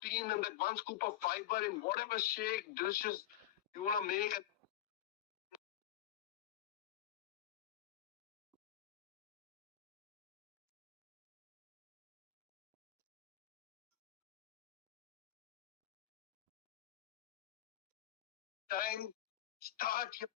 protein and that 1 scoop of fiber in whatever shake, delicious you want to make. Time, start your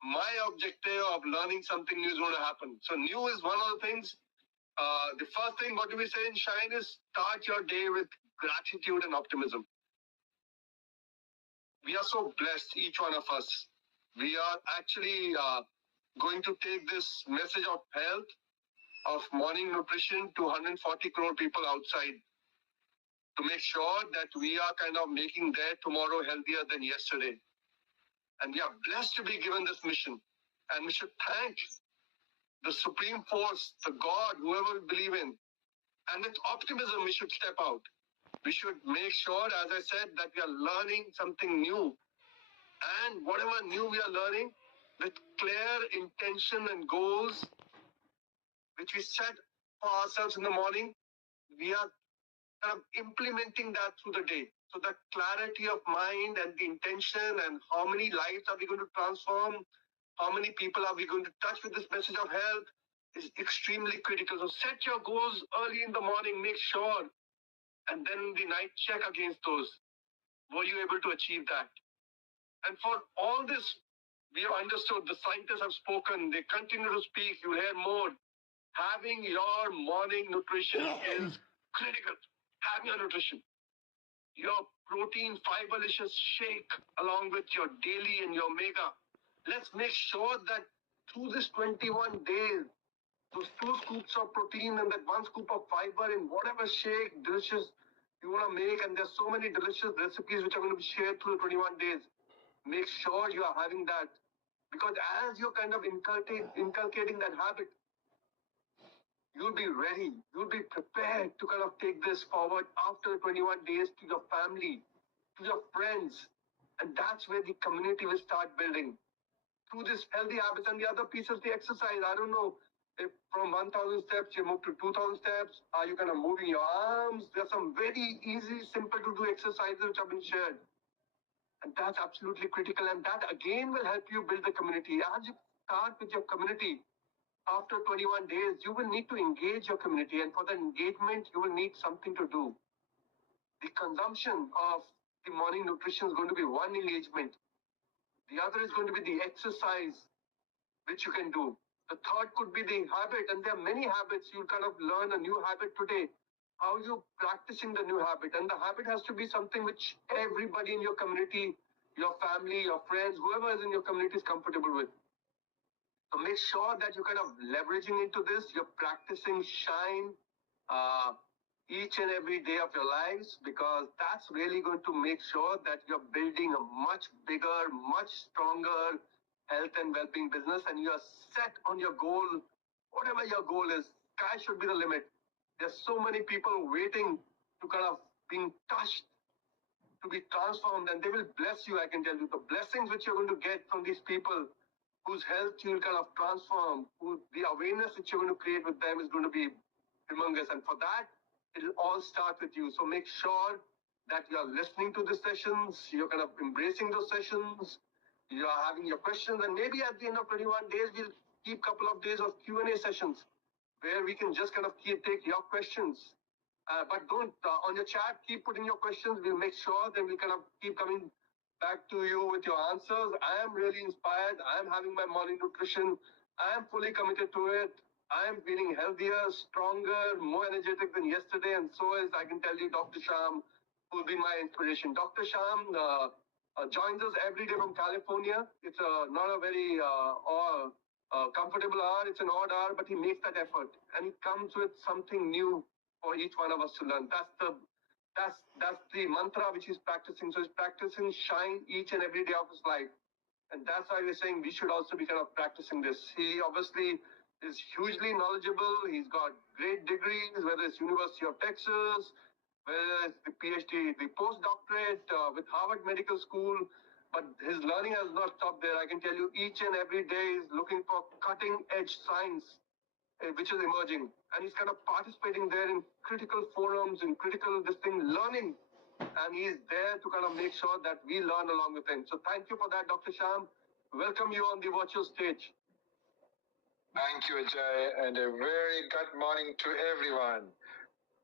my objective of learning something new is going to happen. So new is one of the things. The first thing, what do we say in Shine is start your day with gratitude and optimism. We are so blessed, each one of us. We are actually going to take this message of health, of morning nutrition to 140 crore people outside to make sure that we are kind of making their tomorrow healthier than yesterday. And we are blessed to be given this mission. And we should thank the supreme force, the God, whoever we believe in. And with optimism, we should step out. We should make sure, as I said, that we are learning something new. And whatever new we are learning, with clear intention and goals, which we set for ourselves in the morning, we are kind of implementing that through the day. So the clarity of mind and the intention and how many lives are we going to transform, how many people are we going to touch with this message of health is extremely critical. So set your goals early in the morning, make sure, and then the night check against those. Were you able to achieve that? And for all this, we have understood, the scientists have spoken, they continue to speak, you'll hear more. Having your morning nutrition is critical. Having your nutrition. Your protein fiberlicious shake along with your daily and your mega. Let's make sure that through this 21 days, those 2 scoops of protein and that 1 scoop of fiber in whatever shake, delicious you want to make, and there's so many delicious recipes which are going to be shared through the 21 days. Make sure you are having that. Because as you're kind of inculcating that habit, you'll be ready, you'll be prepared to kind of take this forward after 21 days to your family, to your friends. And that's where the community will start building. Through this healthy habits and the other piece is the exercise. I don't know if from 1,000 steps you move to 2,000 steps. Are you kind of moving your arms? There's some very easy, simple to do exercises which have been shared. And that's absolutely critical. And that again will help you build the community. As you start with your community, after 21 days, you will need to engage your community. And for that engagement, you will need something to do. The consumption of the morning nutrition is going to be one engagement. The other is going to be the exercise, which you can do. The third could be the habit. And there are many habits. You'll kind of learn a new habit today. How you practicing the new habit. And the habit has to be something which everybody in your community, your family, your friends, whoever is in your community is comfortable with. So make sure that you're kind of leveraging into this. You're practicing Shine each and every day of your lives, because that's really going to make sure that you're building a much bigger, much stronger health and well-being business, and you are set on your goal. Whatever your goal is, sky should be the limit. There's so many people waiting to kind of being touched, to be transformed, and they will bless you. I can tell you the blessings which you're going to get from these people whose health you will kind of transform, who the awareness which you're going to create with them is going to be humongous. And for that, it'll all start with you. So make sure that you're listening to the sessions, you're kind of embracing those sessions, you are having your questions, and maybe at the end of 21 days, we'll keep a couple of days of Q&A sessions where we can just kind of take your questions. But don't, on your chat, keep putting your questions. We'll make sure that we kind of keep coming back to you with your answers. I am really inspired. I am having my morning nutrition. I am fully committed to it. I am feeling healthier, stronger, more energetic than yesterday. And so is, I can tell you, Dr. Sham, who will be my inspiration. Dr. Sham joins us every day from California. It's not a very comfortable hour. It's an odd hour, but he makes that effort. And he comes with something new for each one of us to learn. That's the mantra which he's practicing. So he's practicing Shine each and every day of his life. And that's why we're saying we should also be kind of practicing this. He obviously is hugely knowledgeable. He's got great degrees, whether it's University of Texas, whether it's the PhD, the postdoctorate with Harvard Medical School. But his learning has not stopped there. I can tell you, each and every day he's looking for cutting edge science which is emerging, and he's kind of participating there in critical forums, in critical this thing, learning, and he's there to kind of make sure that we learn along with him. So thank you for that, Dr. Sham. Welcome you on the virtual stage. Thank you, Ajay, and a very good morning to everyone.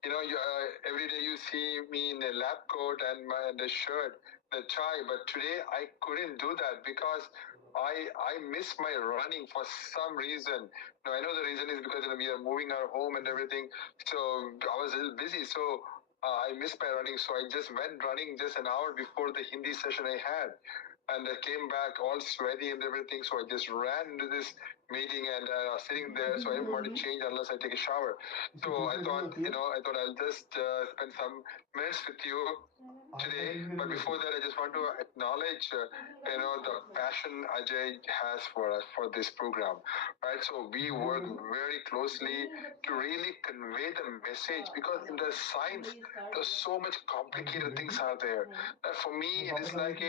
Every day you see me in a lab coat and a shirt, the tie, but today I couldn't do that because I miss my running for some reason. Now I know the reason is because we are moving our home and everything, so I was a little busy, so I missed my running. So I just went running just an hour before the Hindi session I had. And I came back all sweaty and everything, so I just ran into this meeting and sitting there. So I didn't want to change unless I take a shower. So I thought I'll just spend some minutes with you today. But before that, I just want to acknowledge, the passion Ajay has for us for this program, right? So we work very closely to really convey the message, because in the science, there's so much complicated things are there. For me, it is like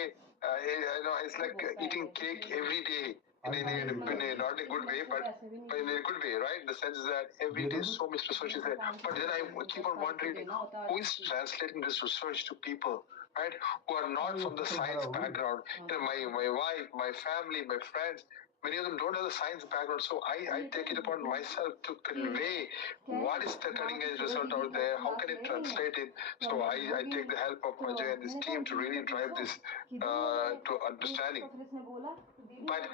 it's like eating cake every day. Not in a good way, but in a good way, right? The sense is that every day so much research is there. But then I keep on wondering, who is translating this research to people, right? Who are not from the science background. My wife, my family, my friends, many of them don't have the science background, so I take it upon myself to convey what is the cutting edge result out there, how can it translate it. So I take the help of Ajay and his team to really drive this to understanding. But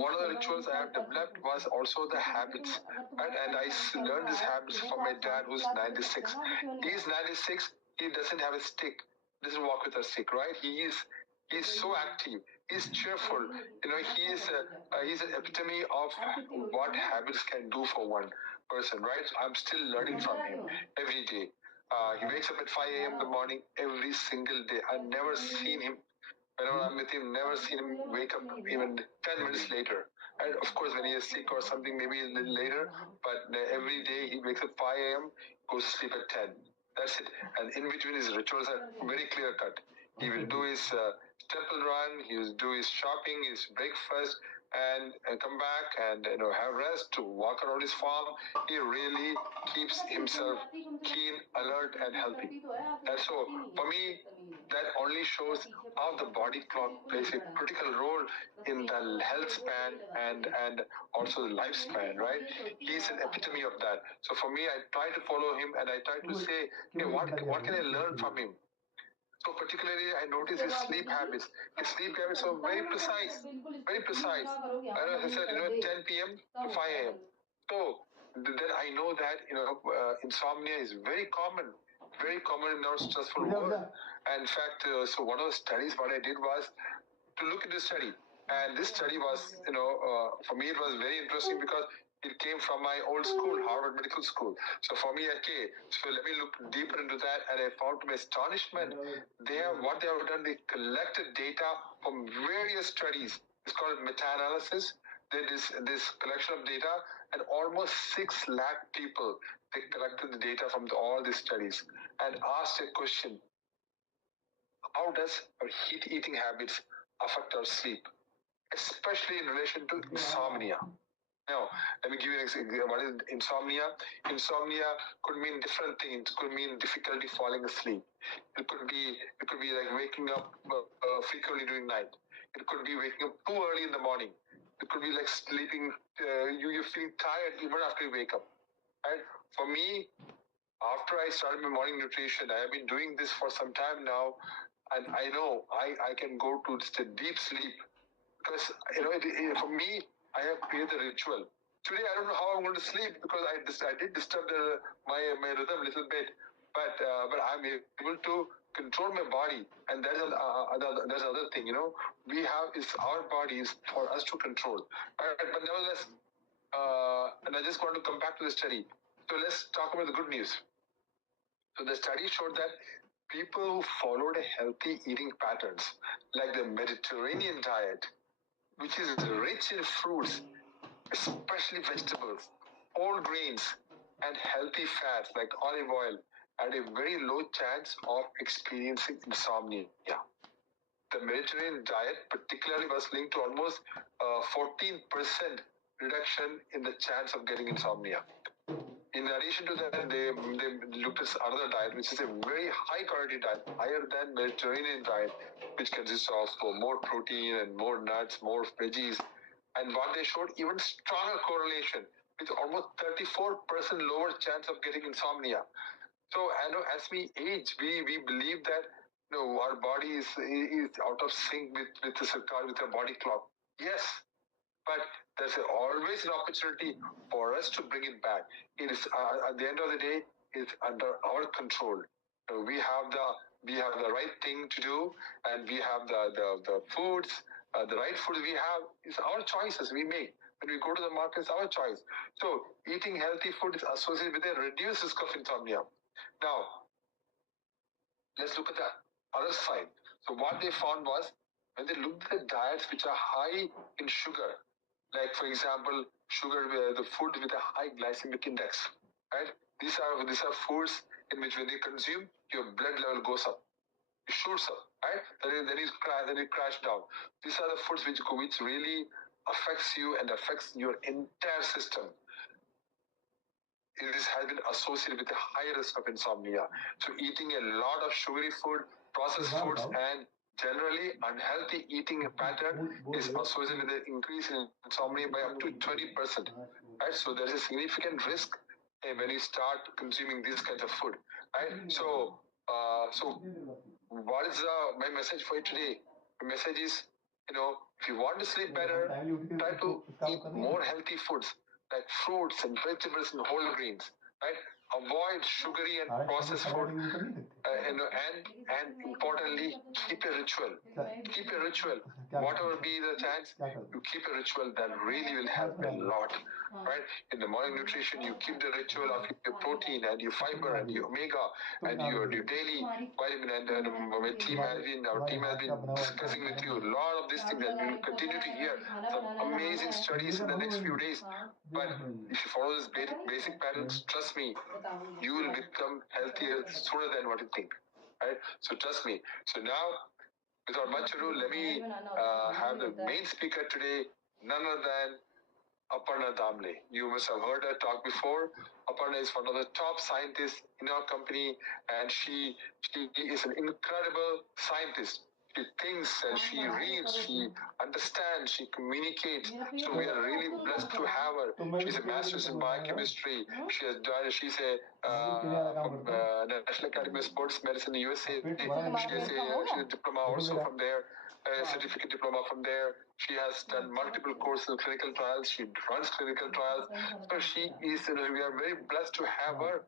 one of the rituals I have developed was also the habits, right? And I learned these habits from my dad, who's 96. He's 96. He doesn't have a stick. Doesn't walk with a stick, right? He's so active. He's cheerful. He's an epitome of what habits can do for one person, right? I'm still learning from him every day. He wakes up at 5 a.m. in the morning every single day. I've never seen him, whenever I'm with him, never seen him wake up even 10 minutes later. And of course, when he is sick or something, maybe a little later, but every day he wakes up 5 a.m., goes to sleep at 10. That's it. And in between, his rituals are very clear cut. He will do his temple run, he will do his shopping, his breakfast, and come back and have rest, to walk around his farm. He really keeps himself keen, alert, and healthy. And so for me, that only shows how the body clock plays a critical role in the health span and also the lifespan, right? He's an epitome of that. So for me, I try to follow him and I try to say, hey, what can I learn from him? So particularly, I notice his sleep habits. His sleep habits are very precise, very precise. He said, 10 p.m. to 5 a.m. So then I know that insomnia is very common in our stressful world. And in fact, so one of the studies what I did was to look at this study. And this study was, for me, it was very interesting because it came from my old school, Harvard Medical School. So for me, okay, so let me look deeper into that. And I found to my astonishment, what they have done, they collected data from various studies. It's called meta-analysis. There is this collection of data, and almost 6 lakh people, they collected the data from all these studies and asked a question: how does our eating habits affect our sleep, especially in relation to insomnia? Now, let me give you an example. What is insomnia? Insomnia could mean different things. It could mean difficulty falling asleep. It could be like waking up frequently during night. It could be waking up too early in the morning. It could be like sleeping. You're feeling tired even after you wake up. And for me, after I started my morning nutrition, I have been doing this for some time now, and I know I can go to just a deep sleep because for me, I have created a ritual. Today I don't know how I'm going to sleep because I did disturb my rhythm a little bit, but I'm able to control my body, and that's another thing. We have is our bodies for us to control. But nevertheless, and I just want to come back to the study. So let's talk about the good news. So the study showed that people who followed healthy eating patterns, like the Mediterranean diet, which is rich in fruits, especially vegetables, whole grains, and healthy fats like olive oil, had a very low chance of experiencing insomnia. The Mediterranean diet particularly was linked to almost 14% reduction in the chance of getting insomnia. In addition to that, they looked at another diet, which is a very high quality diet, higher than Mediterranean diet, which consists of more protein and more nuts, more veggies. And what they showed, even stronger correlation with almost 34% lower chance of getting insomnia. So, as we age, we believe that our body is out of sync with the circle, with the body clock. Yes, but there's always an opportunity for us to bring it back. It is at the end of the day, it's under our control. We have the right thing to do, and we have the foods, the right food we have is our choices we make. When we go to the market, it's our choice. So eating healthy food is associated with a reduced risk of insomnia. Now, let's look at the other side. So what they found was, when they looked at the diets which are high in sugar, like for example, sugar, the food with a high glycemic index, right? These are foods in which when they consume, your blood level goes up, it shoots up, right? Then it crash down. These are the foods which really affects you and affects your entire system. This has been associated with a high risk of insomnia. So eating a lot of sugary food, processed foods, and generally unhealthy eating pattern is associated with an increase in insomnia by up to 20%. Right? So there is a significant risk when you start consuming these kinds of food. Right? So what is my message for you today? The message is, if you want to sleep better, try to eat more healthy foods like fruits and vegetables and whole grains, right? Avoid sugary and processed food, and importantly, keep a ritual. Keep a ritual. Whatever be the chance, you keep a ritual that really will help a lot, right? In the morning nutrition, you keep the ritual of your protein and your fiber and your omega and your daily vitamin. And our team has been discussing with you a lot of these things, and we will continue to hear some amazing studies in the next few days. But if you follow these basic patterns, trust me, you will become healthier sooner than what you think. Right? So trust me. So now, without much ado, let me have the main speaker today, none other than Aparna Damle. You must have heard her talk before. Aparna is one of the top scientists in our company, and she is an incredible scientist. She thinks and she reads, she understands, she communicates. So we are really blessed to have her. She's a master's in biochemistry. She's a from National Academy of Sports Medicine in the USA. She's a diploma also from there. A certificate diploma from there. She has done multiple courses of clinical trials. She runs clinical trials. So she is, we are very blessed to have her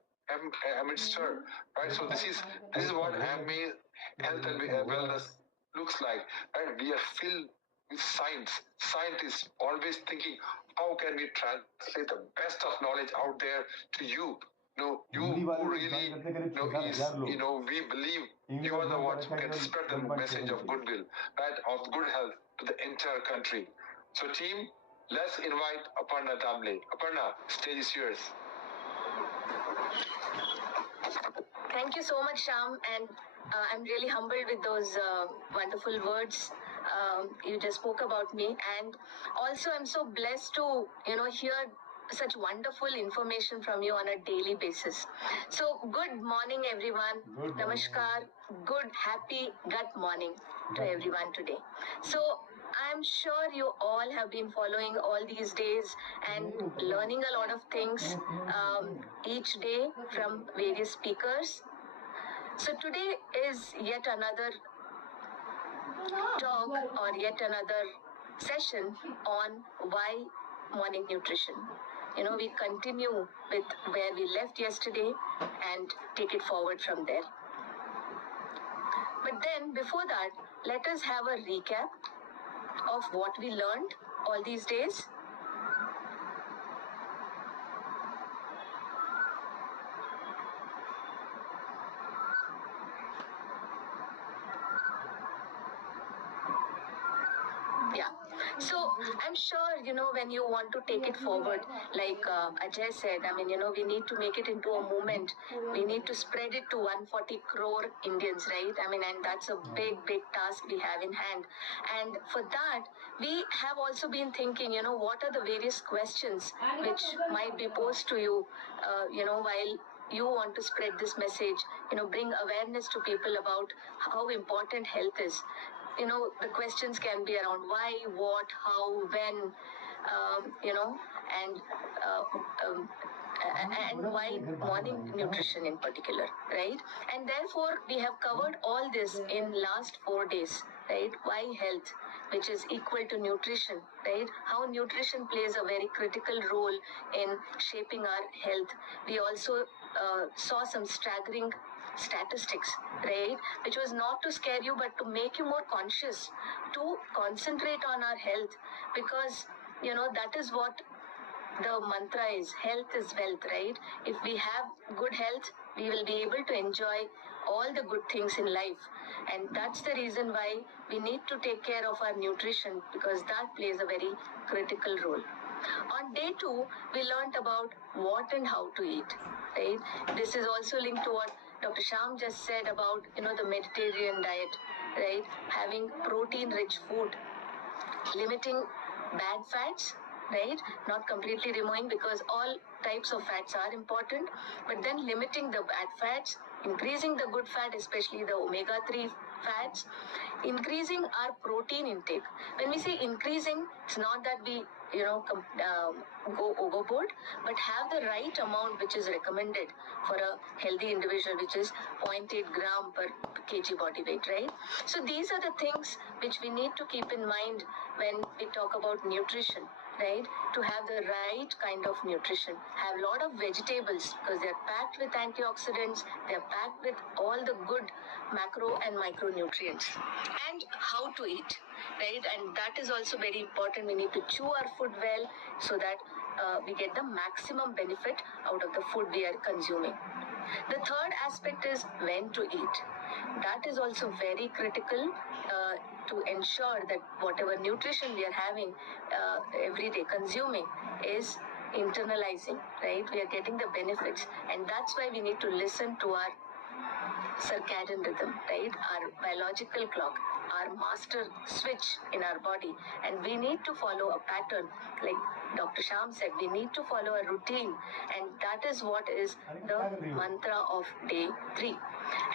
amidst her, right? So this is what Amway Health and Wellness looks like, right? We are filled with science. Scientists always thinking, how can we translate the best of knowledge out there to you? You who really we believe you are the ones who can spread the message of goodwill, right, of good health to the entire country. So team, let's invite Aparna Damle. Aparna, stage is yours. Thank you so much, Sham, and I'm really humbled with those wonderful words you just spoke about me, and also I'm so blessed to hear such wonderful information from you on a daily basis. So good morning, everyone. Good Namaskar. Good happy gut morning to everyone today. So I'm sure you all have been following all these days and learning a lot of things each day from various speakers. So today is yet another talk or yet another session on why morning nutrition. We continue with where we left yesterday and take it forward from there. But then before that, let us have a recap of what we learned all these days. Yeah. So I'm sure, when you want to take it forward, like Ajay said, we need to make it into a movement. We need to spread it to 140 crore Indians, right? And that's a big, big task we have in hand. And for that, we have also been thinking, what are the various questions which might be posed to you, while you want to spread this message, bring awareness to people about how important health is. The questions can be around why, what, how, when, and why morning nutrition in particular, right? And therefore, we have covered all this in last 4 days, right? Why health, which is equal to nutrition, right? How nutrition plays a very critical role in shaping our health. We also saw some staggering statistics, right? Which was not to scare you, but to make you more conscious, to concentrate on our health, because, that is what the mantra is. Health is wealth, right? If we have good health, we will be able to enjoy all the good things in life. And that's the reason why we need to take care of our nutrition, because that plays a very critical role. On day 2, we learned about what and how to eat, right? This is also linked to what Dr. Sham just said about, the Mediterranean diet, right? Having protein-rich food, limiting bad fats, right? Not completely removing, because all types of fats are important, but then limiting the bad fats, increasing the good fat, especially the omega-3 fats, increasing our protein intake. When we say increasing, it's not that we go overboard, but have the right amount which is recommended for a healthy individual, which is 0.8 gram per kg body weight, right? So these are the things which we need to keep in mind when we talk about nutrition, right? To have the right kind of nutrition. Have a lot of vegetables, because they're packed with antioxidants, they're packed with all the good macro and micronutrients. And how to eat, right? And that is also very important. We need to chew our food well, so that we get the maximum benefit out of the food we are consuming. The third aspect is when to eat. That is also very critical to ensure that whatever nutrition we are having every day, consuming, is internalizing, right? We are getting the benefits, and that's why we need to listen to our circadian rhythm, right? Our biological clock, our master switch in our body. And we need to follow a pattern. Like Dr. Sham said, we need to follow a routine. And that is what is the mantra of day 3.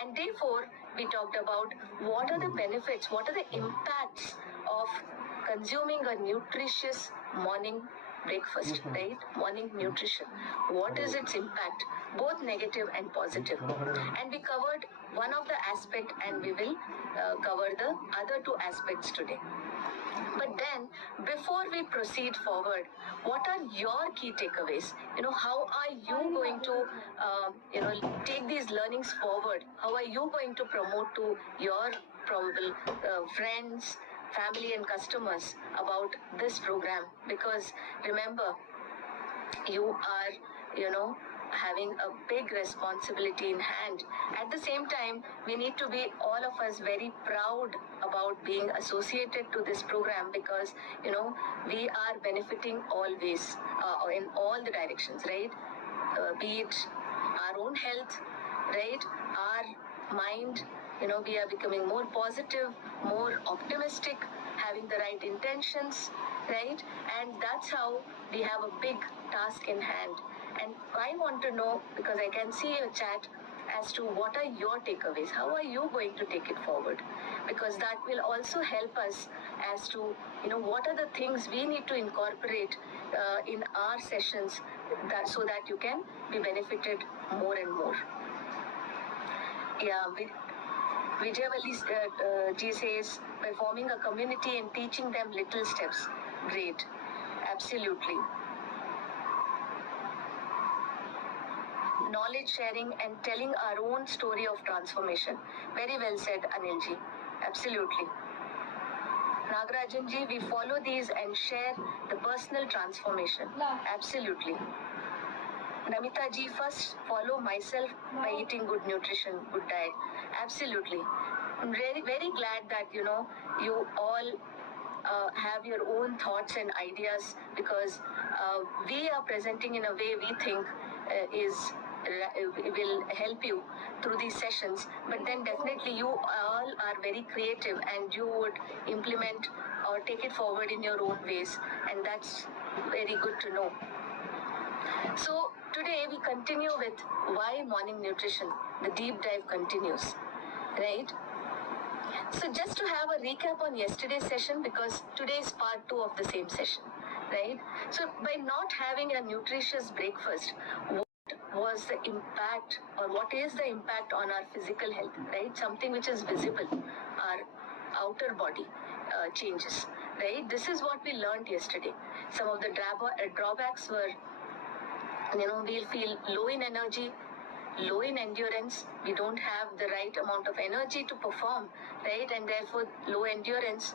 And day 4, we talked about what are the benefits, what are the impacts of consuming a nutritious morning breakfast, right? Morning nutrition. What is its impact, both negative and positive? And we covered one of the aspect, and we will cover the other 2 aspects today. But then, before we proceed forward, what are your key takeaways? How are you going to, take these learnings forward? How are you going to promote to your probable friends, family and customers about this program? Because remember, you are, having a big responsibility in hand. At the same time, we need to be, all of us, very proud about being associated to this program, because, we are benefiting always in all the directions, right? Be it our own health, right? Our mind, we are becoming more positive, more optimistic, having the right intentions, right? And that's how we have a big task in hand. And I want to know, because I can see your chat, as to what are your takeaways? How are you going to take it forward? Because that will also help us as to, what are the things we need to incorporate in our sessions, so that you can be benefited more and more. Yeah, Vijayvalli G says, by forming a community and teaching them little steps. Great. Absolutely. Knowledge sharing and telling our own story of transformation. Very well said, Anilji. Absolutely. Nagarajanji, we follow these and share the personal transformation. Absolutely. Namita ji, first follow myself by eating good nutrition, good diet. Absolutely. I'm very, very glad that, you all have your own thoughts and ideas, because we are presenting in a way we think will help you through these sessions. But then definitely you all are very creative and you would implement or take it forward in your own ways, and that's very good to know. So today we continue with why morning nutrition. The deep dive continues, right? So just to have a recap on yesterday's session, because today is part 2 of the same session, right? So by not having a nutritious breakfast, what was the impact, or what is the impact on our physical health, right? Something which is visible, our outer body changes, right? This is what we learned yesterday. Some of the drawbacks were, we'll feel low in energy, low in endurance. We don't have the right amount of energy to perform, right? And therefore low endurance.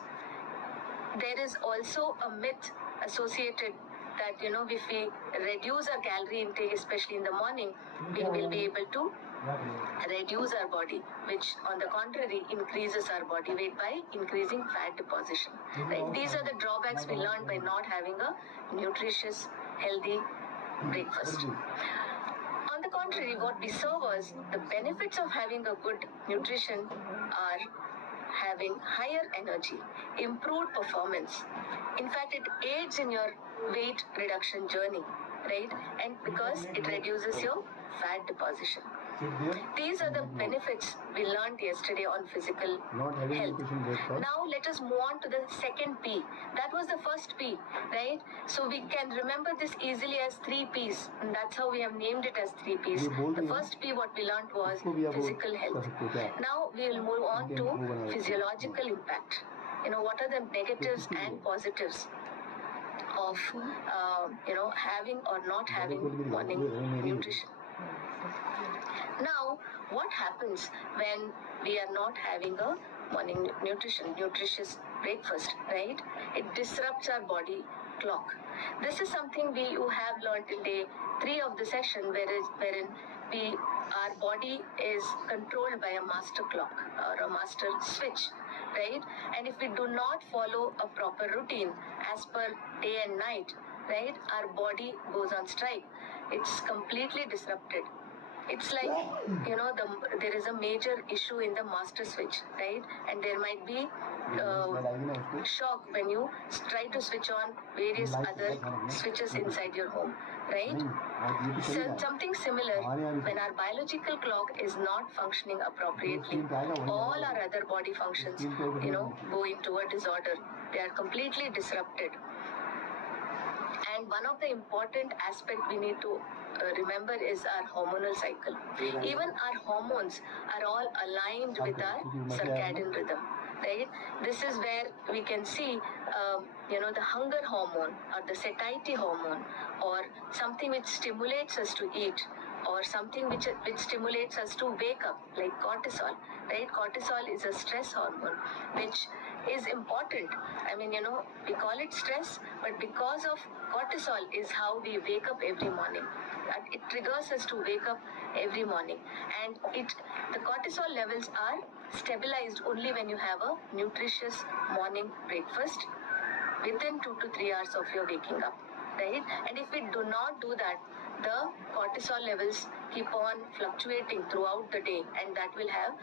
There is also a myth associated that, if we reduce our calorie intake, especially in the morning, we will be able to reduce our body, which on the contrary increases our body weight by increasing fat deposition. Right? These are the drawbacks we learned by not having a nutritious, healthy breakfast. On the contrary, what we saw was the benefits of having a good nutrition are having higher energy, improved performance. In fact, it aids in your weight reduction journey, right? And because it reduces your fat deposition. These are the benefits we learned yesterday on physical health. Now let us move on to the second P. That was the first P, right? So we can remember this easily as 3 Ps. And that's how we have named it as 3 Ps. The first P what we learned was physical health. Now we will move on to physiological impact. What are the negatives and positives of having or not having morning nutrition. Now, what happens when we are not having a morning nutritious breakfast, right? It disrupts our body clock. This is something you have learned in day 3 of the session, wherein our body is controlled by a master clock or a master switch, right? And if we do not follow a proper routine as per day and night, right, our body goes on strike. It's completely disrupted. It's like, there is a major issue in the master switch, right? And there might be shock when you try to switch on various other switches inside your home, right? So something similar, when our biological clock is not functioning appropriately, all our other body functions, go into a disorder. They are completely disrupted. And one of the important aspects we need to remember is our hormonal cycle. Even our hormones are all aligned with our circadian rhythm, right? This is where we can see, the hunger hormone or the satiety hormone, or something which stimulates us to eat, or something which stimulates us to wake up, like cortisol, right? Cortisol is a stress hormone, which is important. We call it stress, but because of cortisol is how we wake up every morning. It triggers us to wake up every morning. And the cortisol levels are stabilized only when you have a nutritious morning breakfast within 2 to 3 hours of your waking up, right? And if we do not do that, the cortisol levels keep on fluctuating throughout the day, and that will have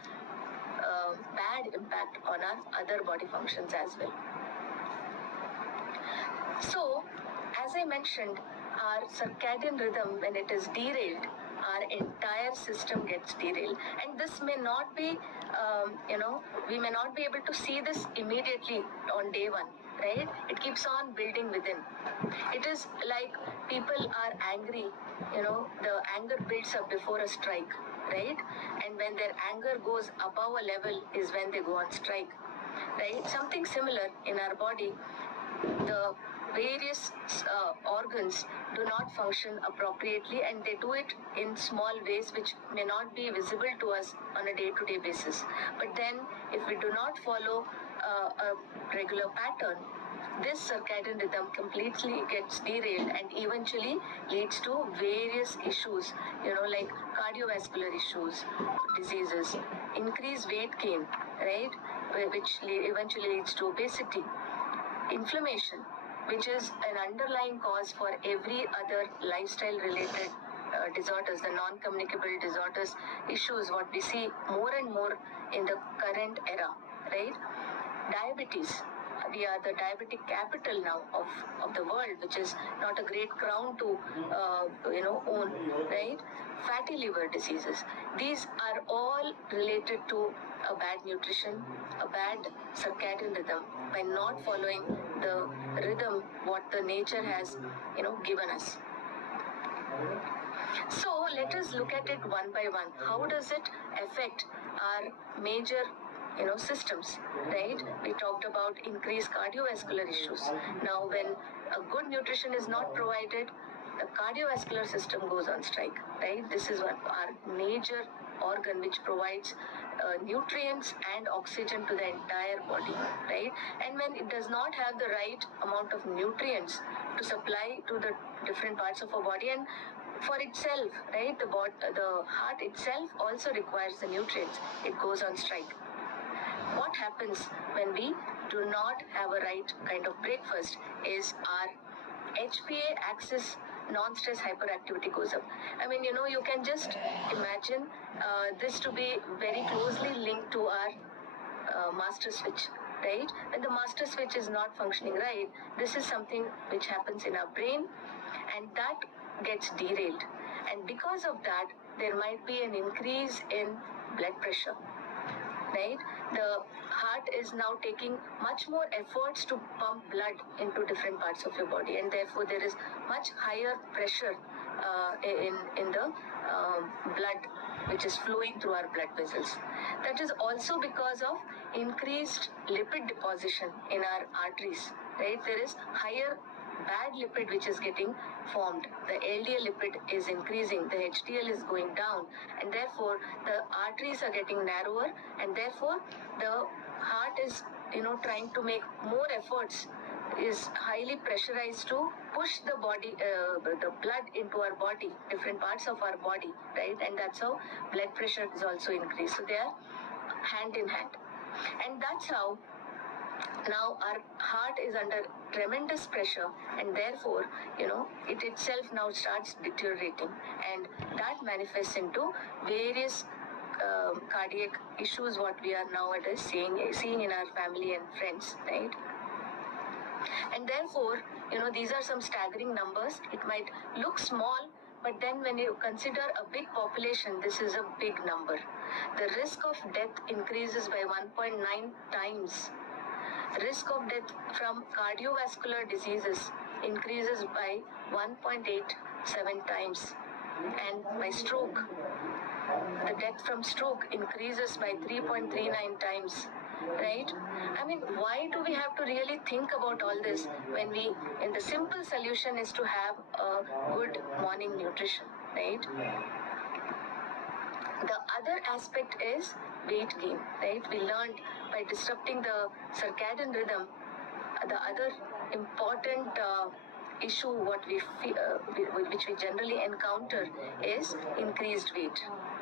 bad impact on our other body functions as well. So, as I mentioned, our circadian rhythm, when it is derailed, our entire system gets derailed. And this may not be, we may not be able to see this immediately on day 1, right? It keeps on building within. It is like people are angry, the anger builds up before a strike, right? And when their anger goes above a level is when they go on strike, right? Something similar in our body. The various organs do not function appropriately, and they do it in small ways which may not be visible to us on a day-to-day basis. But then if we do not follow a regular pattern, this circadian rhythm completely gets derailed and eventually leads to various issues, like cardiovascular issues, diseases, increased weight gain, right, which eventually leads to obesity. inflammation, which is an underlying cause for every other lifestyle related disorders, the non-communicable disorders issues, what we see more and more in the current era, right? Diabetes. We are the diabetic capital now of the world, which is not a great crown to own, right? Fatty liver diseases. These are all related to a bad nutrition, a bad circadian rhythm, by not following the rhythm what the nature has given us. So let us look at it one by one. How does it affect our major systems, right? We talked about increased cardiovascular issues. Now, when a good nutrition is not provided, the cardiovascular system goes on strike, right? This is one our major organ which provides nutrients and oxygen to the entire body, right? And when it does not have the right amount of nutrients to supply to the different parts of our body, and for itself, right, the heart itself also requires the nutrients, it goes on strike. What happens when we do not have a right kind of breakfast is our HPA axis non-stress hyperactivity goes up. I mean, you can just imagine this to be very closely linked to our master switch, right? When the master switch is not functioning right, this is something which happens in our brain, and that gets derailed. And because of that, there might be an increase in blood pressure, right? The heart is now taking much more efforts to pump blood into different parts of your body, and therefore there is much higher pressure in the blood which is flowing through our blood vessels. That is also because of increased lipid deposition in our arteries, right? There is higher bad lipid which is getting formed. The LDL lipid is increasing, the HDL is going down, and therefore the arteries are getting narrower, and therefore the heart is trying to make more efforts, is highly pressurized to push the body, the blood into our body, different parts of our body, right? And that's how blood pressure is also increased. So they are hand in hand, and that's how now our heart is under tremendous pressure, and therefore it itself now starts deteriorating, and that manifests into various cardiac issues what we are nowadays seeing in our family and friends, right? And therefore these are some staggering numbers. It might look small, but then when you consider a big population, this is a big number. The risk of death increases by 1.9 times. Risk of death from cardiovascular diseases increases by 1.87 times. And by stroke, the death from stroke increases by 3.39 times, right? I mean, why do we have to really think about all this when the simple solution is to have a good morning nutrition, right? The other aspect is weight gain, right? We learned by disrupting the circadian rhythm, the other important issue which we generally encounter is increased weight,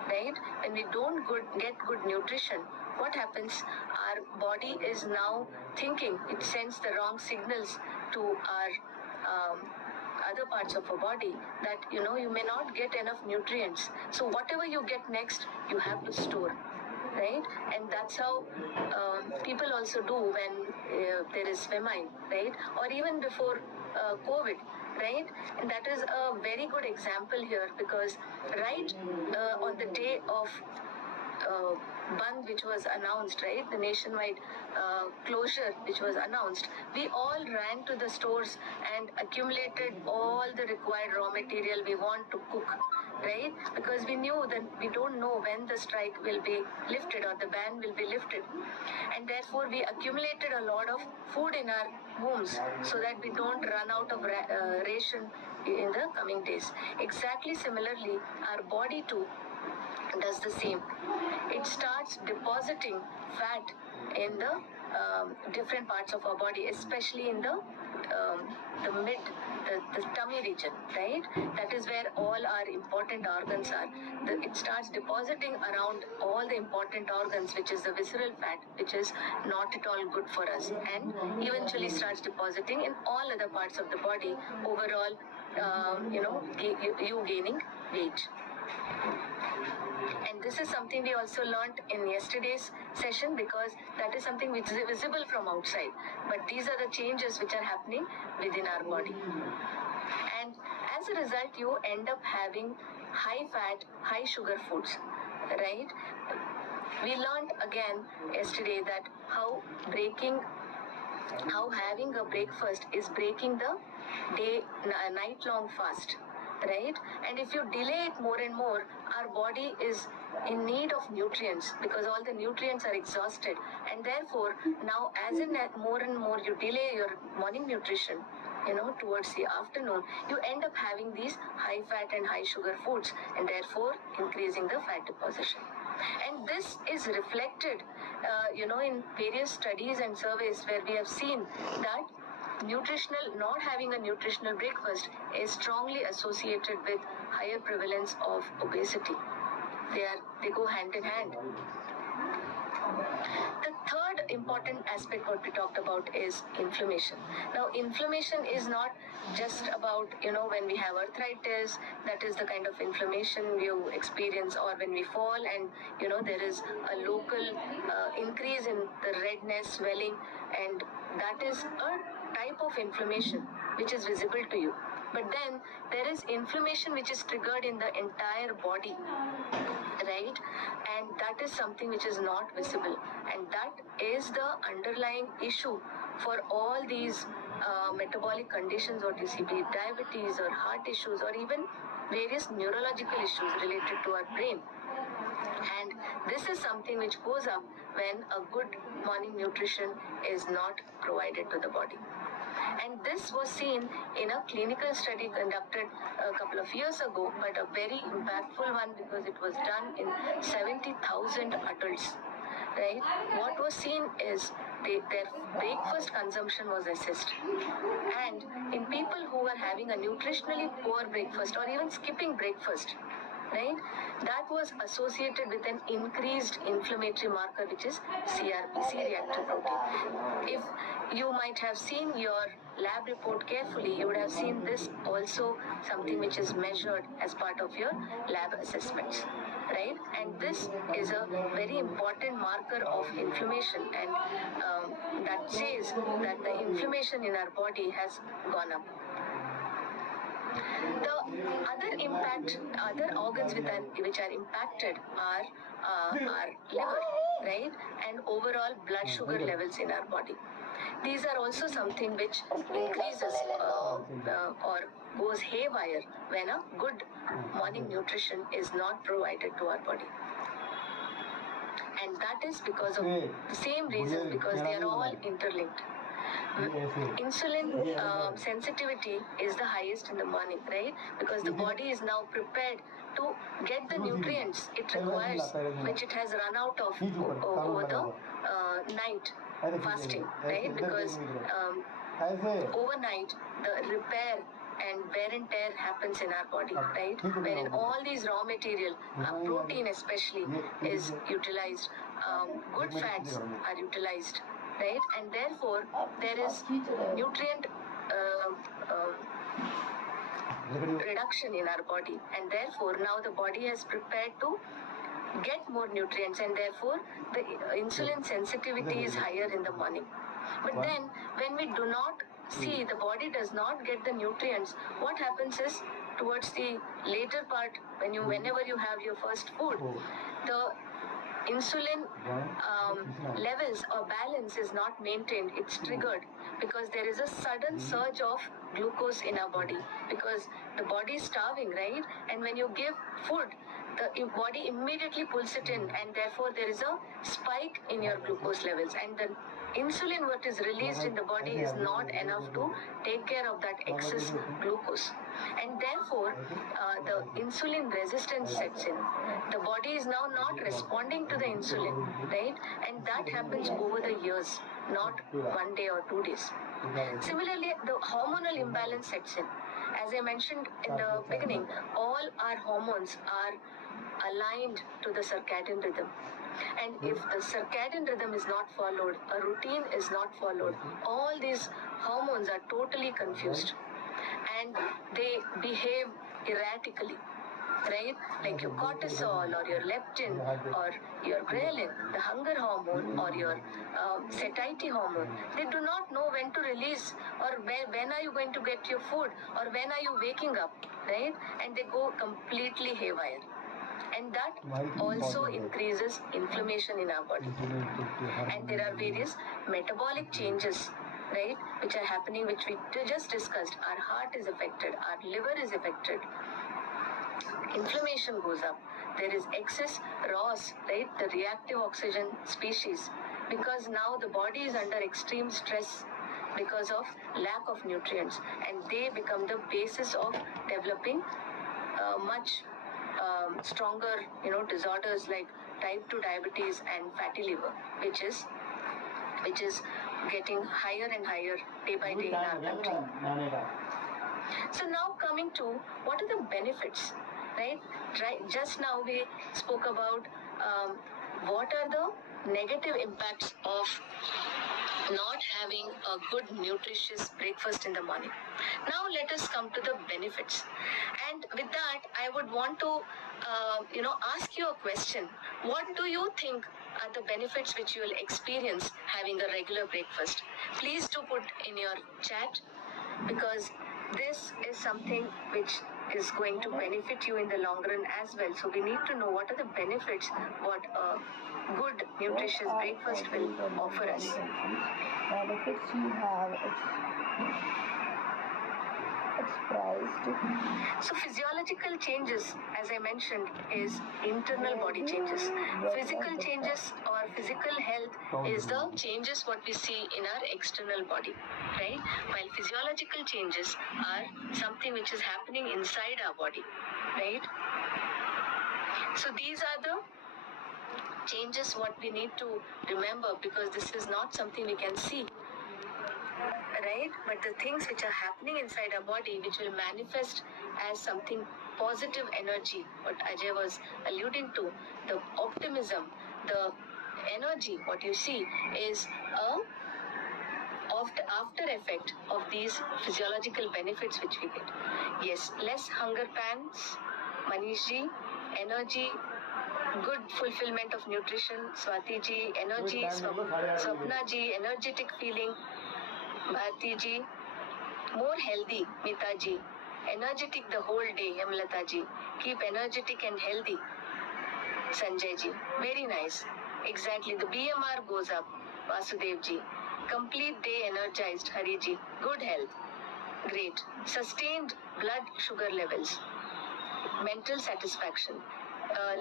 right? When we don't get good nutrition, what happens? Our body is now thinking, it sends the wrong signals to our other parts of our body that you may not get enough nutrients, so whatever you get next you have to store, right? And that's how people also do when there is famine, right? Or even before COVID, right? And that is a very good example here, because right on the day of Band which was announced, right? The nationwide closure which was announced, we all ran to the stores and accumulated all the required raw material we want to cook, right? Because we knew that we don't know when the strike will be lifted or the ban will be lifted. And therefore we accumulated a lot of food in our homes so that we don't run out of ration in the coming days. Exactly similarly, our body too does the same. It starts depositing fat in the different parts of our body, especially in the mid, the tummy region, right? That is where all our important organs are. It starts depositing around all the important organs, which is the visceral fat, which is not at all good for us, and eventually starts depositing in all other parts of the body. Overall, you gaining weight. And this is something we also learned in yesterday's session, because that is something which is visible from outside. But these are the changes which are happening within our body. And as a result, you end up having high fat, high sugar foods, right? We learned again yesterday that how having a breakfast is breaking the night-long fast, right? And if you delay it more and more, our body is in need of nutrients, because all the nutrients are exhausted, and therefore now as in more and more you delay your morning nutrition, towards the afternoon, you end up having these high fat and high sugar foods, and therefore increasing the fat deposition. And this is reflected, in various studies and surveys where we have seen that not having a nutritional breakfast is strongly associated with higher prevalence of obesity. They go hand in hand. The third important aspect what we talked about is inflammation. Now, inflammation is not just about, when we have arthritis, that is the kind of inflammation you experience, or when we fall and, there is a local increase in the redness, swelling, and that is a type of inflammation which is visible to you. But then there is inflammation which is triggered in the entire body, right? And that is something which is not visible, and that is the underlying issue for all these metabolic conditions, what you see, be it diabetes or heart issues or even various neurological issues related to our brain. And this is something which goes up when a good morning nutrition is not provided to the body. And this was seen in a clinical study conducted a couple of years ago, but a very impactful one, because it was done in 70,000 adults, right? What was seen is their breakfast consumption was assessed. And in people who were having a nutritionally poor breakfast or even skipping breakfast, right, that was associated with an increased inflammatory marker, which is CRP, C-reactive protein. If you might have seen your lab report carefully, you would have seen this also something which is measured as part of your lab assessments, right? And this is a very important marker of inflammation, and that says that the inflammation in our body has gone up. The other organs which are impacted are our liver, right? And overall blood sugar levels in our body. These are also something which increases or goes haywire when a good morning nutrition is not provided to our body. And that is because of the same reason, because they are all interlinked. Insulin sensitivity is the highest in the morning, right? Because the body is now prepared to get the nutrients it requires, which it has run out of over the night fasting, right? Because overnight the repair and wear and tear happens in our body, right? Wherein all these raw material, protein especially, is utilized, good fats are utilized, right? And therefore there is nutrient reduction in our body, and therefore now the body has prepared to get more nutrients, and therefore the insulin sensitivity is higher in the morning. But then when we do not see, the body does not get the nutrients, what happens is towards the later part, whenever you have your first food, the insulin levels or balance is not maintained. It's triggered because there is a sudden surge of glucose in our body, because the body is starving, right? And when you give food, the body immediately pulls it in, and therefore there is a spike in your glucose levels, and the insulin what is released in the body is not enough to take care of that excess glucose, and therefore the insulin resistance sets in. The body is now not responding to the insulin, right? And that happens over the years, not 1 day or 2 days. Similarly, the hormonal imbalance sets in. As I mentioned in the beginning, all our hormones are aligned to the circadian rhythm. And if the circadian rhythm is not followed, a routine is not followed, all these hormones are totally confused and they behave erratically, right? Like your cortisol or your leptin or your ghrelin, the hunger hormone, or your satiety hormone. They do not know when to release, or when are you going to get your food, or when are you waking up, right? And they go completely haywire. And that also increases inflammation in our body. And there are various metabolic changes, right, which are happening, which we just discussed. Our heart is affected, our liver is affected, inflammation goes up, there is excess ROS, right, the reactive oxygen species, because now the body is under extreme stress because of lack of nutrients, and they become the basis of developing much stronger, disorders like type 2 diabetes and fatty liver, which is getting higher and higher day by day in our country. So now coming to what are the benefits, right? Just now we spoke about what are the negative impacts of not having a good nutritious breakfast in the morning. Now let us come to the benefits, and with that I would want to ask you a question. What do you think are the benefits which you will experience having a regular breakfast? Please do put in your chat, because this is something which is going to benefit you in the long run as well. So we need to know what are the benefits, what a good nutritious breakfast will offer us. Benefits you have expressed. So physiological changes, as I mentioned, is internal body changes. Physical changes or physical health is the changes what we see in our external body, right? While physiological changes are something which is happening inside our body, right? So these are the changes what we need to remember, because this is not something we can see, right? But the things which are happening inside our body, which will manifest as something positive energy, what Ajay was alluding to, the optimism, the energy, what you see is a after effect of these physiological benefits which we get. Yes, less hunger pants, Manish ji, energy, good fulfillment of nutrition, Swati ji, energy, Swapna ji, energetic feeling, Bharti ji, more healthy, Mita ji, energetic the whole day, Hemlata ji, keep energetic and healthy, Sanjay ji, very nice. Exactly, the BMR goes up, Vasudev ji, complete day energized, Hari ji, good health, great, sustained blood sugar levels, mental satisfaction,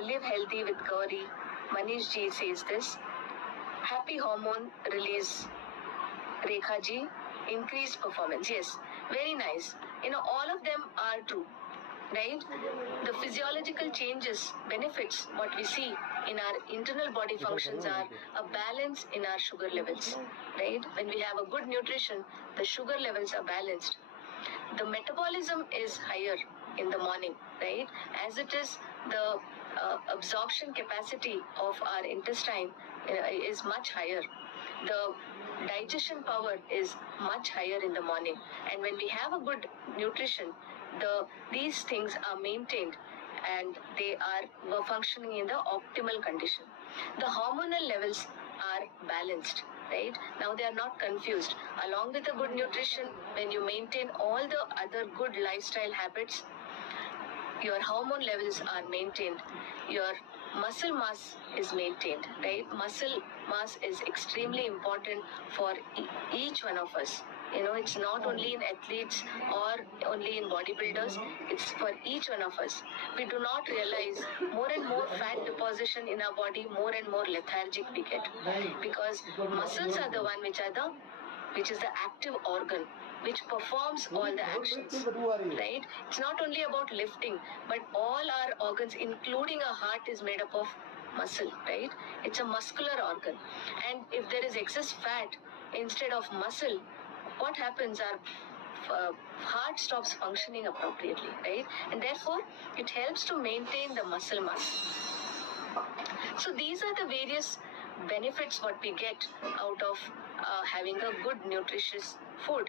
live healthy with Gauri, Manish ji says this, happy hormone release, Rekha ji, increased performance. Yes, very nice. All of them are true, right? The physiological changes, benefits, what we see in our internal body functions are a balance in our sugar levels, right? When we have a good nutrition, the sugar levels are balanced. The metabolism is higher in the morning, right? As it is, the absorption capacity of our intestine is much higher. The digestion power is much higher in the morning, and when we have a good nutrition, these things are maintained and they are functioning in the optimal condition. The hormonal levels are balanced, right? Now they are not confused. Along with the good nutrition, when you maintain all the other good lifestyle habits, your hormone levels are maintained, your muscle mass is maintained, right? Muscle mass is extremely important for each one of us. It's not only in athletes or only in bodybuilders, it's for each one of us. We do not realize more and more fat deposition in our body, more and more lethargic we get. Because muscles are the one which is the active organ which performs all the actions, right? It's not only about lifting, but all our organs, including our heart, is made up of muscle, right? It's a muscular organ. And if there is excess fat instead of muscle, what happens? Our heart stops functioning appropriately, right? And therefore, it helps to maintain the muscle mass. So these are the various benefits what we get out of having a good nutritious food.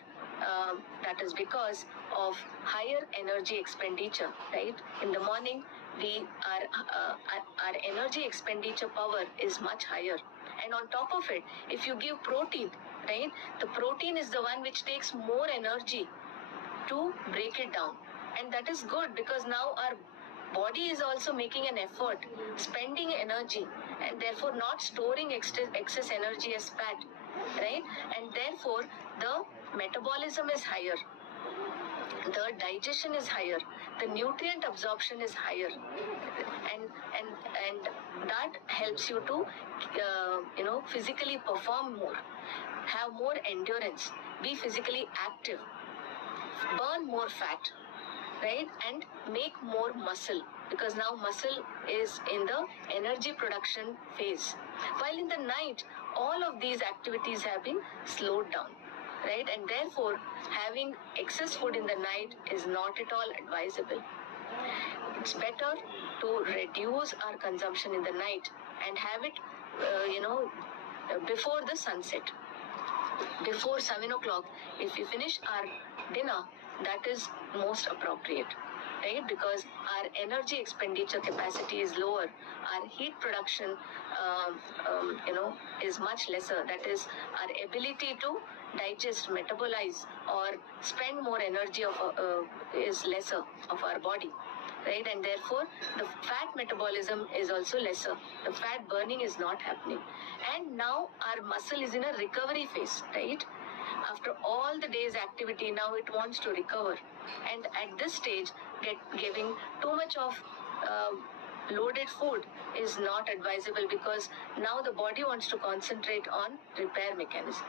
That is because of higher energy expenditure, right? In the morning, our energy expenditure power is much higher. And on top of it, if you give protein, right, the protein is the one which takes more energy to break it down. And that is good because now our body is also making an effort, spending energy, and therefore not storing excess energy as fat, right? And therefore the metabolism is higher, the digestion is higher, the nutrient absorption is higher, and that helps you to physically perform more, have more endurance, be physically active, burn more fat, right? And make more muscle, because now muscle is in the energy production phase. While in the night, all of these activities have been slowed down, right? And therefore, having excess food in the night is not at all advisable. It's better to reduce our consumption in the night and have it, before the sunset. Before 7 o'clock, if we finish our dinner, that is most appropriate, right? Because our energy expenditure capacity is lower, our heat production, is much lesser. That is, our ability to digest, metabolize, or spend more energy is lesser of our body, right? And therefore, the fat metabolism is also lesser. The fat burning is not happening. And now our muscle is in a recovery phase, right? After all the day's activity, now it wants to recover. And at this stage, giving too much of loaded food is not advisable, because now the body wants to concentrate on repair mechanism.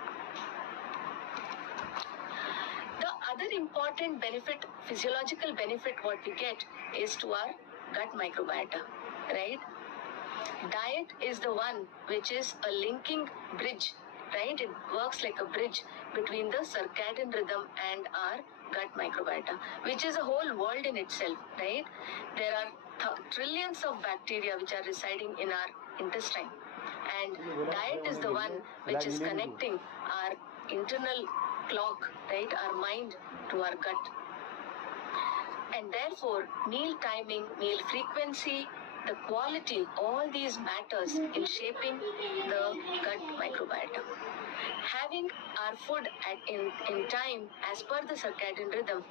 The other important benefit, physiological benefit what we get is to our gut microbiota, right? Diet is the one which is a linking bridge, right? It works like a bridge between the circadian rhythm and our gut microbiota, which is a whole world in itself, right? There are trillions of bacteria which are residing in our intestine. And diet is the one which is connecting our internal clock, right? Our mind to our gut. And therefore, meal timing, meal frequency, the quality, all these matters in shaping the gut microbiota. Having our food in time as per the circadian rhythm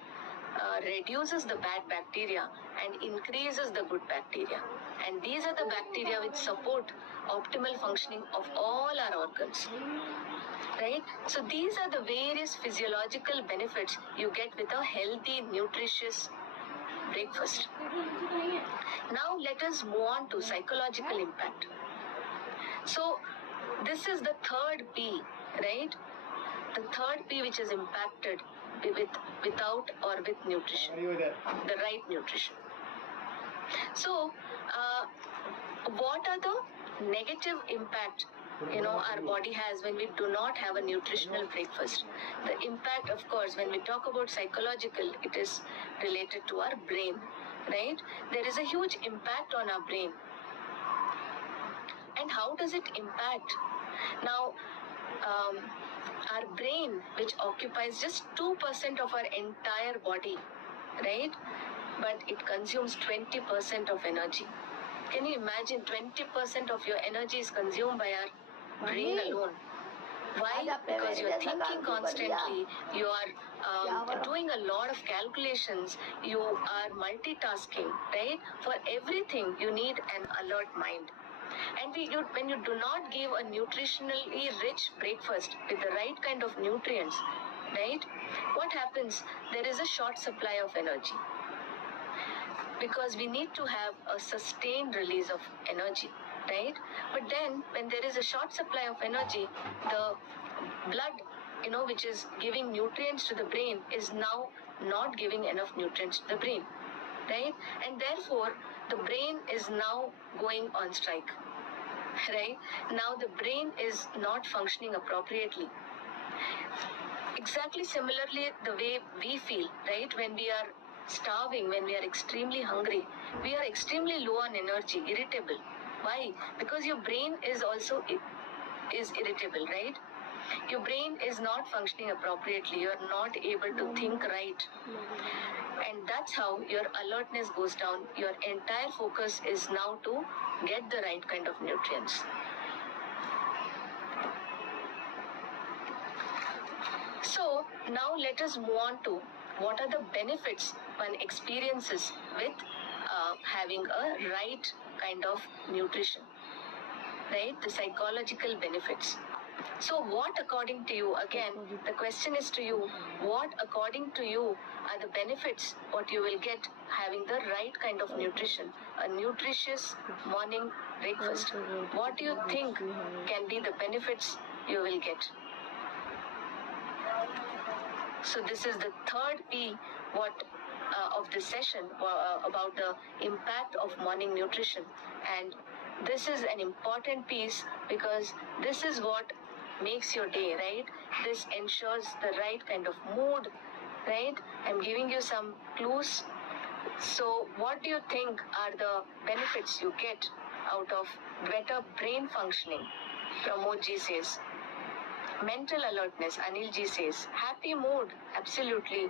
reduces the bad bacteria and increases the good bacteria. And these are the bacteria which support optimal functioning of all our organs, right? So these are the various physiological benefits you get with a healthy, nutritious breakfast. Now let us move on to psychological impact. So this is the third P, right? The third P which is impacted without or with nutrition, the right nutrition. So what are the negative impact our body has when we do not have a nutritional breakfast? The impact, of course, when we talk about psychological, it is related to our brain, right? There is a huge impact on our brain. And how does it impact? Now, our brain, which occupies just 2% of our entire body, right? But it consumes 20% of energy. Can you imagine 20% of your energy is consumed by our brain alone? Why? Because you're thinking constantly, you are doing a lot of calculations, you are multitasking, right? For everything, you need an alert mind. And when you do not give a nutritionally rich breakfast with the right kind of nutrients, right? What happens? There is a short supply of energy. Because we need to have a sustained release of energy, right? But then when there is a short supply of energy, the blood, which is giving nutrients to the brain, is now not giving enough nutrients to the brain, right? And therefore, the brain is now going on strike, right? Now the brain is not functioning appropriately. Exactly similarly, the way we feel, right? When we are starving, when we are extremely hungry, we are extremely low on energy, irritable. Why? Because your brain is also is irritable, right? Your brain is not functioning appropriately. You're not able to think right. And that's how your alertness goes down. Your entire focus is now to get the right kind of nutrients. So now let us move on to what are the benefits one experiences with having a right kind of nutrition, right? The psychological benefits. So what according to you, again, the question is to you, what according to you are the benefits what you will get having the right kind of nutrition, a nutritious morning breakfast? What do you think can be the benefits you will get? So this is the third P of this session about the impact of morning nutrition. And this is an important piece because this is what makes your day, right? This ensures the right kind of mood, right? I'm giving you some clues. So what do you think are the benefits you get out of better brain functioning? Pramod ji says. Mental alertness, Anil ji says. Happy mood, absolutely,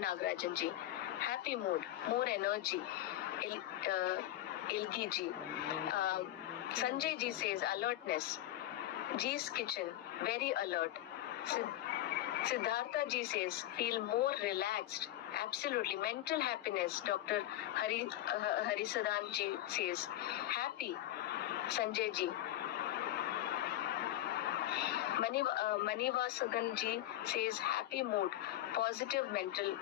Nagarajan ji. Happy mood, more energy, Ilgi ji. Sanjay ji says alertness. G's kitchen, very alert. Siddhartha ji says feel more relaxed. Absolutely. Mental happiness, Dr. Harisadan ji says. Happy, Sanjay ji. Manivasagan ji says happy mood, positive mental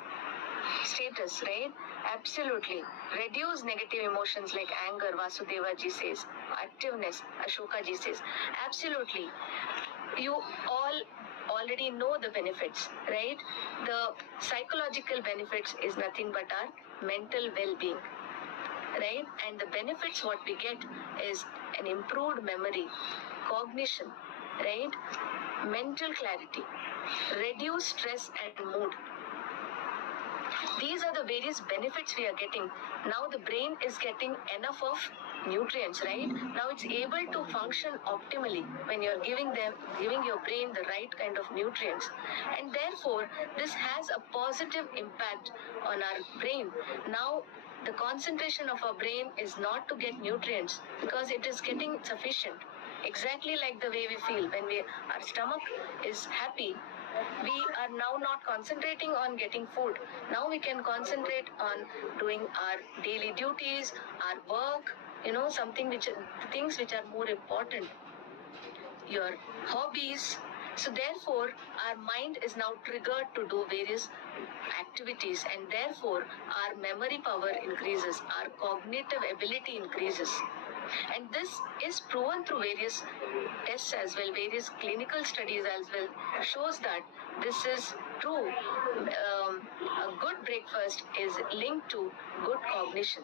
status, right? Absolutely. Reduce negative emotions like anger, Vasudeva ji says. Activeness, Ashoka ji says. Absolutely. You all already know the benefits, right? The psychological benefits is nothing but our mental well-being, right? And the benefits what we get is an improved memory, cognition, right? Mental clarity, reduce stress and mood. These are the various benefits we are getting. Now the brain is getting enough of nutrients, right? Now it's able to function optimally when you're giving your brain the right kind of nutrients. And therefore, this has a positive impact on our brain. Now, the concentration of our brain is not to get nutrients because it is getting sufficient. Exactly like the way we feel when our stomach is happy, we are now not concentrating on getting food. Now we can concentrate on doing our daily duties, our work, things which are more important, your hobbies. So therefore, our mind is now triggered to do various activities, and therefore our memory power increases, our cognitive ability increases. And this is proven through various tests as well, various clinical studies as well, shows that this is true. A good breakfast is linked to good cognition.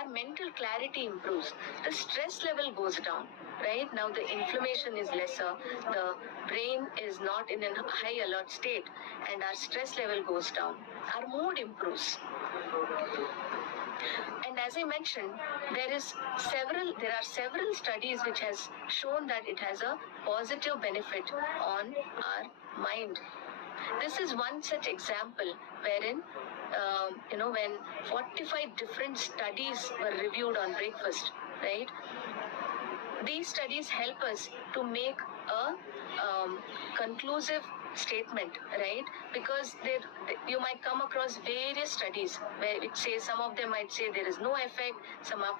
Our mental clarity improves. The stress level goes down, right? Now the inflammation is lesser, the brain is not in a high alert state, and our stress level goes down. Our mood improves. And as I mentioned, there are several studies which has shown that it has a positive benefit on our mind. This is one such example wherein, when 45 different studies were reviewed on breakfast, right? These studies help us to make a conclusive statement, right? Because you might come across various studies where it says, some of them might say there is no effect, some of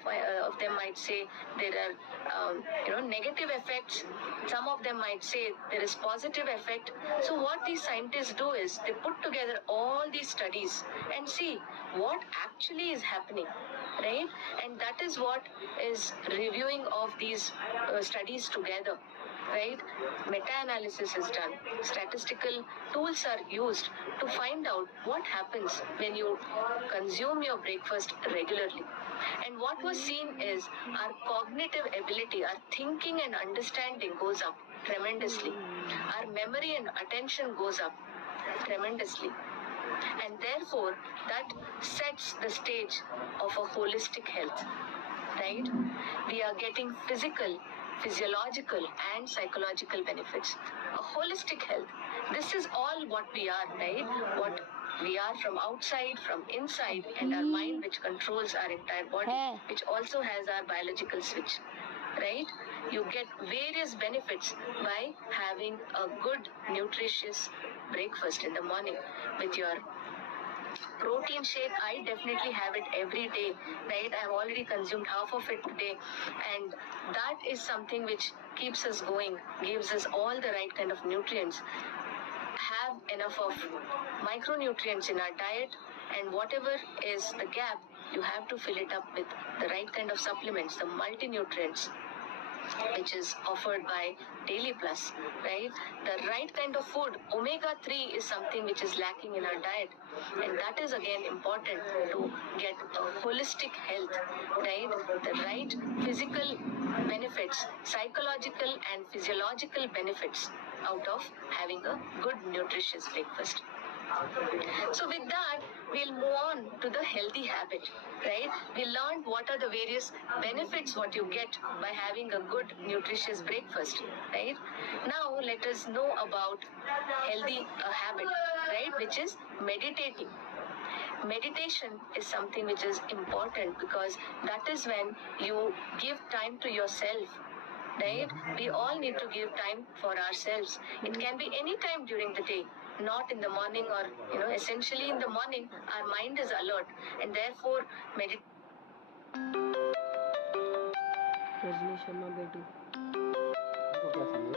them might say there are negative effects, some of them might say there is positive effect. So what these scientists do is they put together all these studies and see what actually is happening, right? And that is what is reviewing of these studies together, right? Meta-analysis is done. Statistical tools are used to find out what happens when you consume your breakfast regularly. And what was seen is our cognitive ability, our thinking and understanding goes up tremendously. Our memory and attention goes up tremendously. And therefore, that sets the stage of a holistic health, right? We are getting physical, physiological and psychological benefits. A holistic health. This is all what we are, right? What we are from outside, from inside, and our mind which controls our entire body, which also has our biological switch, right? You get various benefits by having a good, nutritious breakfast in the morning with your protein shake. I definitely have it every day, right? I've already consumed half of it today, and that is something which keeps us going, gives us all the right kind of nutrients. Have enough of micronutrients in our diet, and whatever is the gap, you have to fill it up with the right kind of supplements, the multi-nutrients, which is offered by Daily Plus, right? The right kind of food. Omega-3 is something which is lacking in our diet, and that is again important to get a holistic health, right? The right physical benefits, psychological and physiological benefits out of having a good nutritious breakfast. So with that, we'll move on to the healthy habit, right? We learned what are the various benefits what you get by having a good nutritious breakfast, right? Now let us know about healthy habit, right? Which is meditating. Meditation is something which is important because that is when you give time to yourself, right? We all need to give time for ourselves. It can be any time during the day, not in the morning, or essentially in the morning our mind is alert, and therefore Rajni Sharma बेटू उनको क्या चाहिए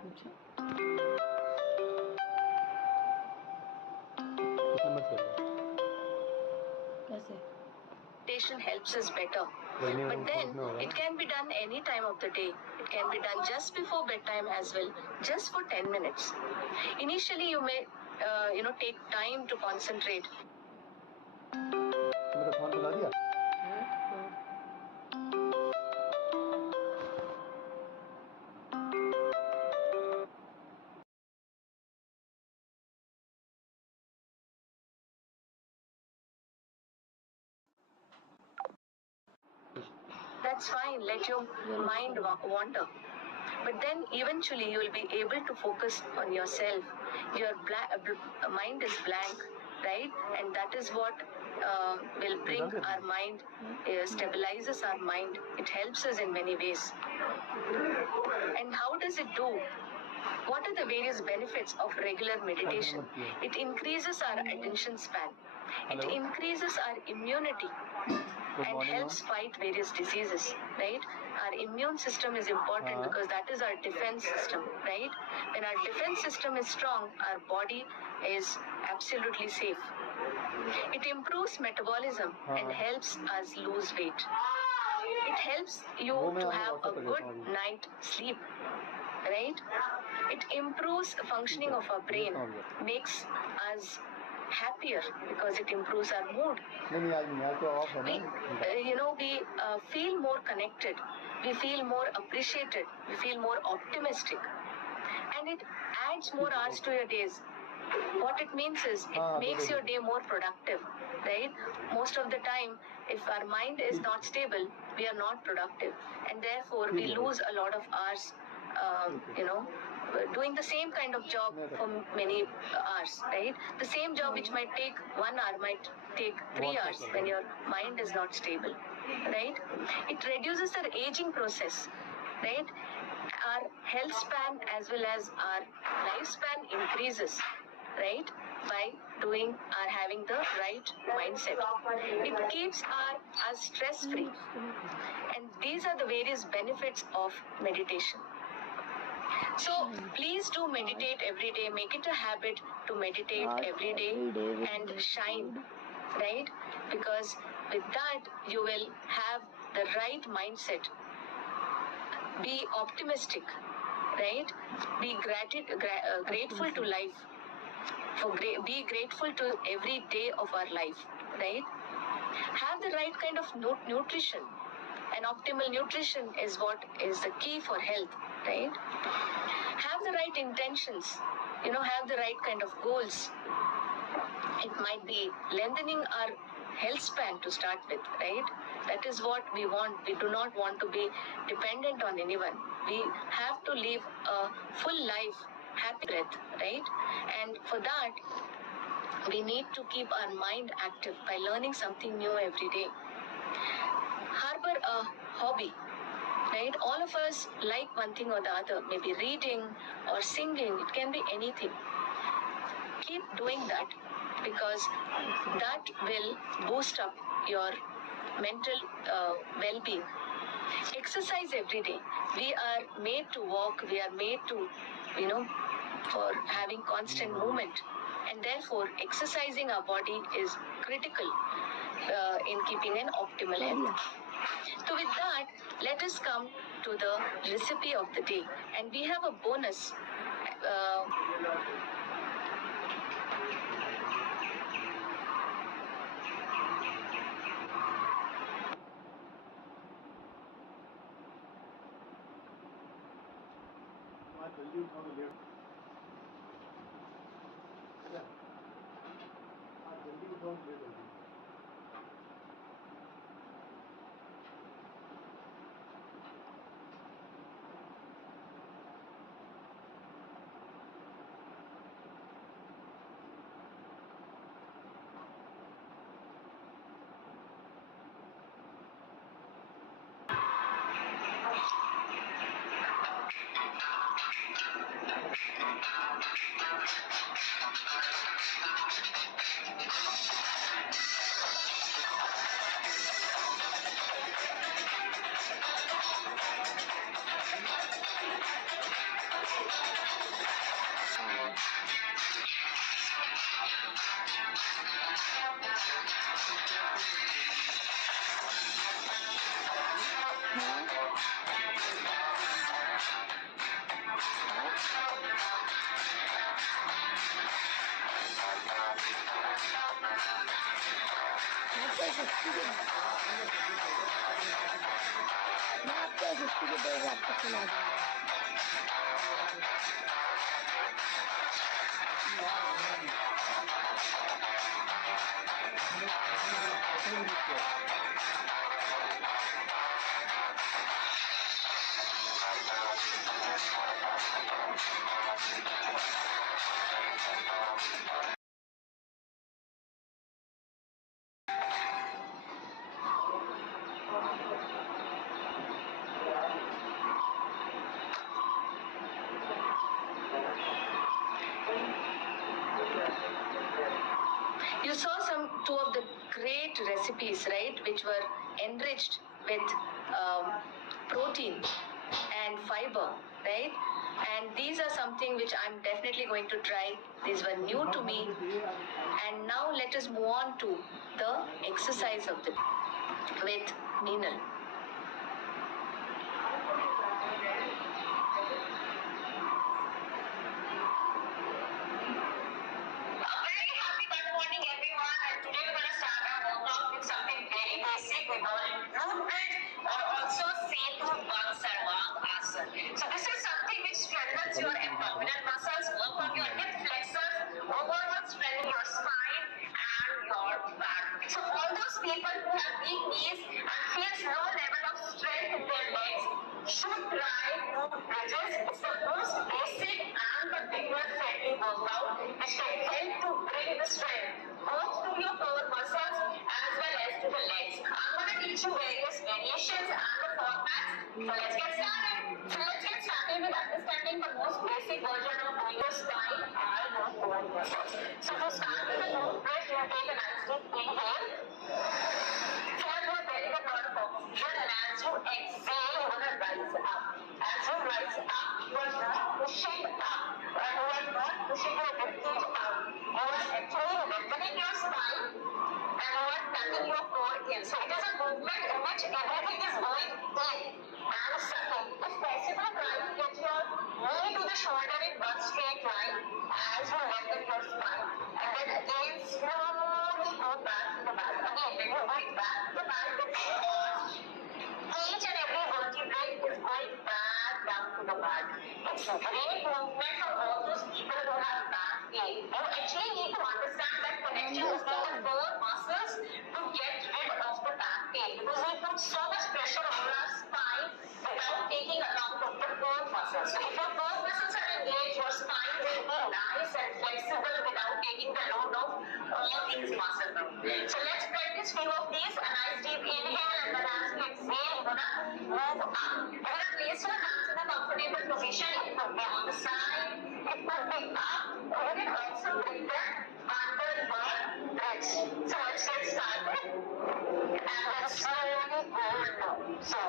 पूछा किस number से कर कैसे meditation helps us better. Rajni But then उसमें होगा it can be done any time of the day. It can be done just before bedtime as well, just for 10 minutes. Initially, you may, take time to concentrate. तुमने phone बुला दिया That's fine, let your mind wander. But then eventually you will be able to focus on yourself. Your mind is blank, right? And that is what will bring our mind, stabilizes our mind. It helps us in many ways. And how does it do? What are the various benefits of regular meditation? It increases our attention span. It increases our immunity and helps fight various diseases, right? Our immune system is important because that is our defense system, right? When our defense system is strong, our body is absolutely safe. It improves metabolism and helps us lose weight. It helps you to have a good night sleep, right? It improves the functioning of our brain, makes us happier because it improves our mood. We feel more connected, we feel more appreciated, we feel more optimistic, and it adds more hours to your days. What it means is it makes your day more productive, right? Most of the time, if our mind is not stable, we are not productive, and therefore we lose a lot of hours, doing the same kind of job for many hours, right? The same job which might take 1 hour might take 3 hours when your mind is not stable, right? It reduces our aging process, right? our health span as well as our lifespan increases, right? By having the right mindset. It keeps us stress free. And these are the various benefits of meditation. So please do meditate every day. Make it a habit to meditate every day and shine, right? Because with that you will have the right mindset. Be optimistic, right? Be grateful to life. Be grateful to every day of our life, right? Have the right kind of nutrition. And optimal nutrition is what is the key for health, right? Have the right intentions, have the right kind of goals. It might be lengthening our health span to start with, right? That is what we want. We do not want to be dependent on anyone. We have to live a full life, happy breath, right? And for that, we need to keep our mind active by learning something new every day. Harbor a hobby, right? All of us like one thing or the other, maybe reading or singing. It can be anything. Keep doing that because that will boost up your mental well-being. Exercise every day. We are made to walk. We are made to, for having constant movement. And therefore, exercising our body is critical in keeping an optimal health. So with that, let us come to the recipe of the day. And we have a bonus. जल्दी उठाओगे late जल्दी उठाओगे late होगी You saw two of the great recipes, right, which were enriched with protein and fiber, right? And these are something which I'm definitely going to try. These were new to me. And now let us move on to the exercise of the with Meenal. So this is something which strengthens your abdominal muscles, work on your hip flexors, overall strengthen your spine and your back. So all those people who have weak knees and feels no level of strength in their legs should try to bridges. It's the most basic and the beginner friendly workout which can help to bring the strength both to your core muscles as well as to the legs. I'm going to teach you various variations and the formats. So let's get started. most basic version of doing your spine are your core muscles. So to start with the low breath, you take a nice deep inhale. Fill your belly with a lot of oxygen, and as you exhale, you're going to rise up. As you rise up, you are not pushing up, and you are not pushing your ribcage up. You are actually lengthening your spine, and you are tucking your core in. So it is a movement in which everything is going in and sucking. If possible, try to get your knee to the shoulder in one straight line as you lengthen your spine. And then again, slowly go back to the back. Again, when you're going back to the back, each and every vertebrae is going back down to the back. It's a great movement for all those people who have back pain. You actually need to understand that connection between the core muscles to get rid of the back pain, because we put so much pressure on our spine without taking account of the core muscles. So if your core muscles are engaged, your spine will be nice and flexible without taking the load of all these muscles. So let's practice few of these. A nice deep inhale, and then as you exhale, you're gonna move up. You're gonna place your hands in a comfortable position. It could be on the side, it could be up, or you can also bring them under your bridge. So let's get started. And let's slowly go down. So